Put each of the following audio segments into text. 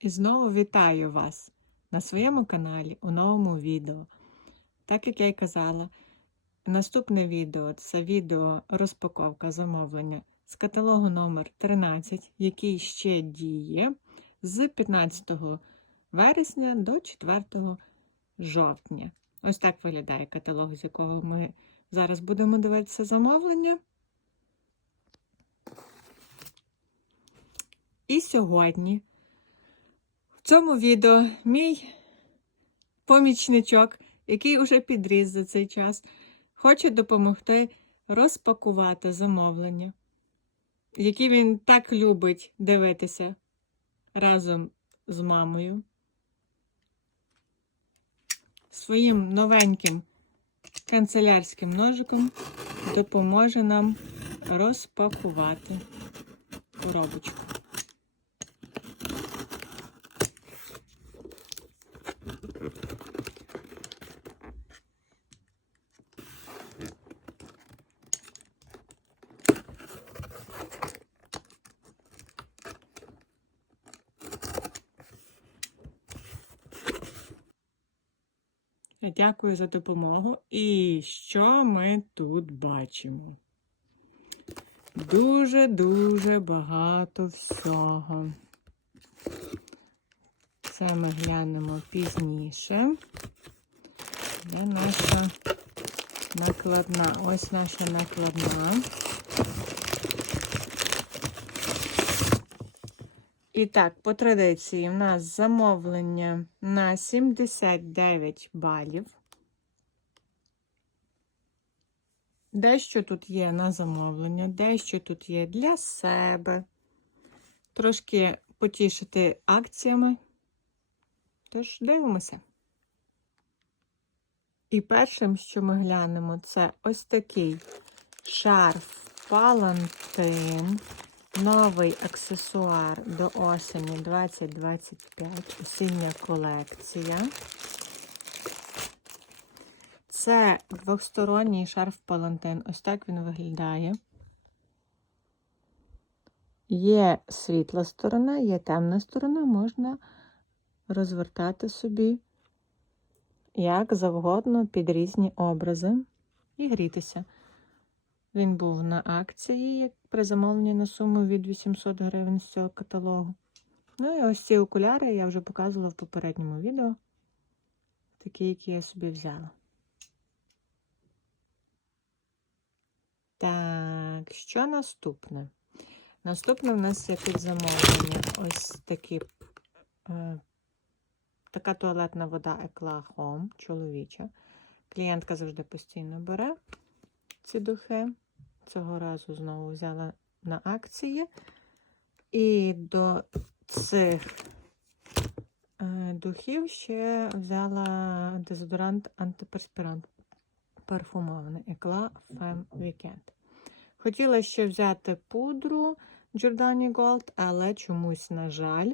І знову вітаю вас на своєму каналі у новому відео. Так як я й казала, наступне відео це відео розпаковка замовлення з каталогу номер 13 який ще діє з 15 вересня до 4 жовтня. Ось так виглядає каталог, з якого ми зараз будемо дивитися замовлення. І сьогодні цьому відео мій помічничок, який уже підріс за цей час, хоче допомогти розпакувати замовлення, які він так любить дивитися разом з мамою. Своїм новеньким канцелярським ножиком допоможе нам розпакувати коробочку. Дякую за допомогу. І що ми тут бачимо? Дуже-дуже багато всього. Це ми глянемо пізніше. Де наша накладна? Ось наша накладна. І так, по традиції, в нас замовлення на 79 балів. Дещо тут є на замовлення, дещо тут є для себе. Трошки потішити акціями. Тож дивимося. І першим, що ми глянемо, це ось такий шарф Палантин. Новий аксесуар до осені 2025, осіння колекція. Це двохсторонній шарф палантин. Ось так він виглядає. Є світла сторона, є темна сторона, можна розвертати собі як завгодно під різні образи і грітися. Він був на акції, при замовленні на суму від 800 гривень з цього каталогу. Ну і ось ці окуляри я вже показувала в попередньому відео. Такі, які я собі взяла. Так, що наступне? Наступне в нас є під замовлення ось такі, е, така туалетна вода Екла Home, чоловіча. Клієнтка завжди постійно бере ці духи. Цього разу знову взяла на акції. І до цих е, духів ще взяла дезодорант антиперспірант парфумований Eclat Femme Weekend. Хотіла ще взяти пудру Giordani Gold, але чомусь, на жаль,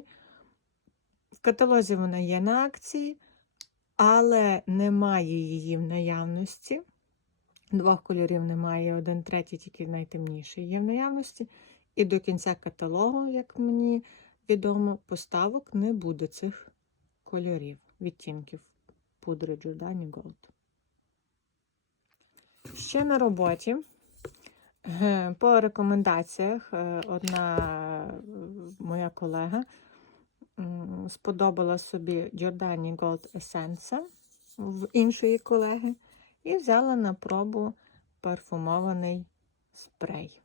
в каталозі вона є на акції, але немає її в наявності. Двох кольорів немає, один третій, тільки найтемніший є в наявності. І до кінця каталогу, як мені відомо, поставок не буде цих кольорів, відтінків пудри Giordani Gold. Ще на роботі. Е, По рекомендаціях е, одна моя колега сподобала собі Giordani Gold Essence в іншої колеги і взяла на пробу парфумований спрей.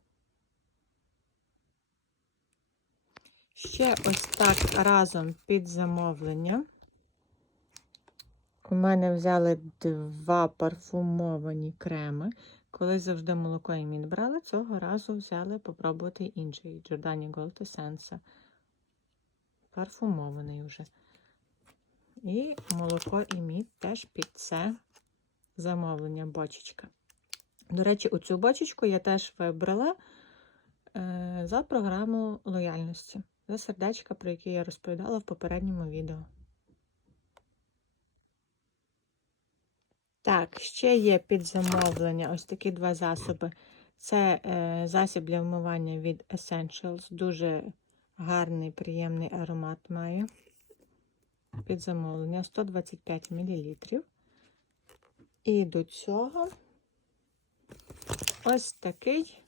Ще ось так разом під замовлення. У мене взяли два парфумовані креми. Коли завжди молоко і мід брали, цього разу взяли попробувати інший Giordani Gold Essence. Парфумований вже. І молоко і мід теж під це замовлення бочечка. До речі, оцю бочечку я теж вибрала е, за програму лояльності. За сердечка, про які я розповідала в попередньому відео. Так, ще є під замовлення ось такі два засоби. Це е, засіб для вмивання від Essentials. Дуже гарний, приємний аромат має. під замовлення 125 мл. І до цього ось такий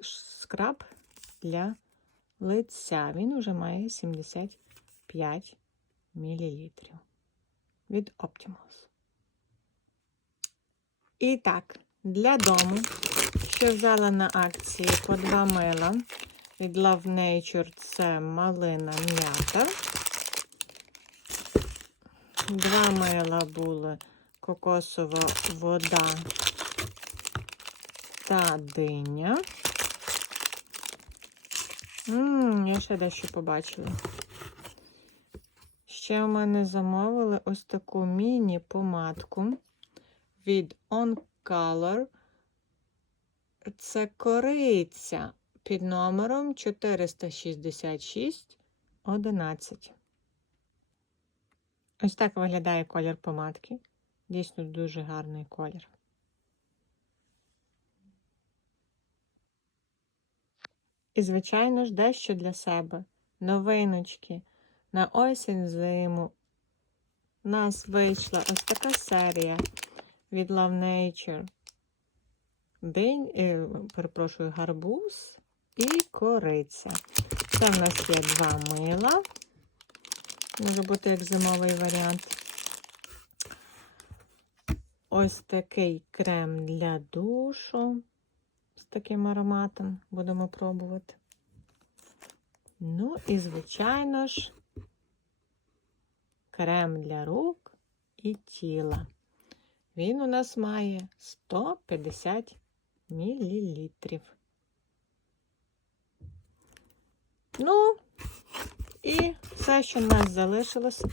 скраб для лиця. Він вже має 75 мл від Optimus. І так, для дому, що взяла на акції по 2 мила від Love Nature це малина м'ята. Два мила були кокосова вода та диня. Ммм, я ще дещо побачила. Ще у мене замовили ось таку міні-помадку від On Color. Це кориця під номером 466 11. Ось так виглядає колір помадки. Дійсно дуже гарний колір. І, звичайно ж, дещо для себе. Новиночки. На осінь зиму. У нас вийшла ось така серія від Love Nature. День, е, перепрошую, гарбуз і кориця. Це в нас є два мила. Може бути як зимовий варіант. Ось такий крем для душу з таким ароматом. Будемо пробувати. Ну і, звичайно ж, крем для рук і тіла. Він у нас має 150 мілілітрів. Ну, і все, що в нас залишилось,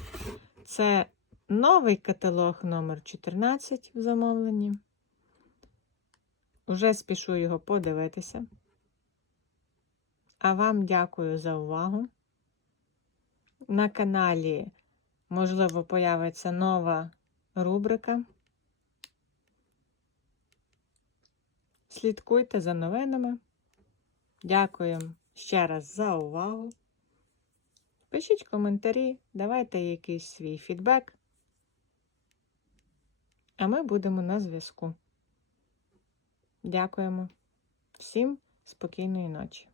це новий каталог номер 14 в замовленні. Уже спішу його подивитися. А вам дякую за увагу. На каналі, можливо, появиться нова рубрика. Слідкуйте за новинами. Дякую ще раз за увагу. Пишіть коментарі, давайте якийсь свій фідбек. А ми будемо на зв'язку. Дякуємо. Всім спокійної ночі.